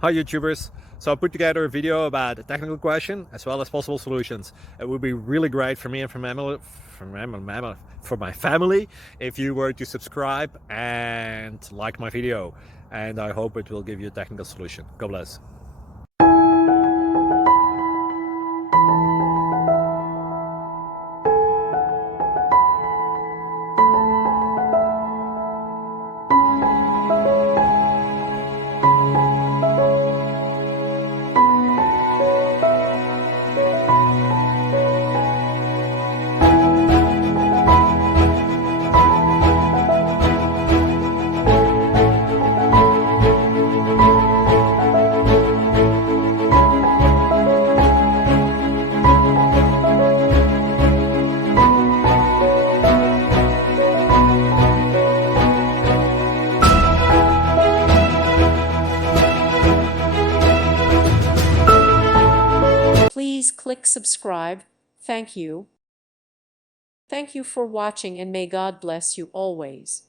Hi YouTubers! So I put together a video about a technical question as well as possible solutions. It would be really great for me and for my family if you were to subscribe and like my video, and I hope it will give you a technical solution. God bless. Please click subscribe. Thank you. Thank you for watching, and may God bless you always.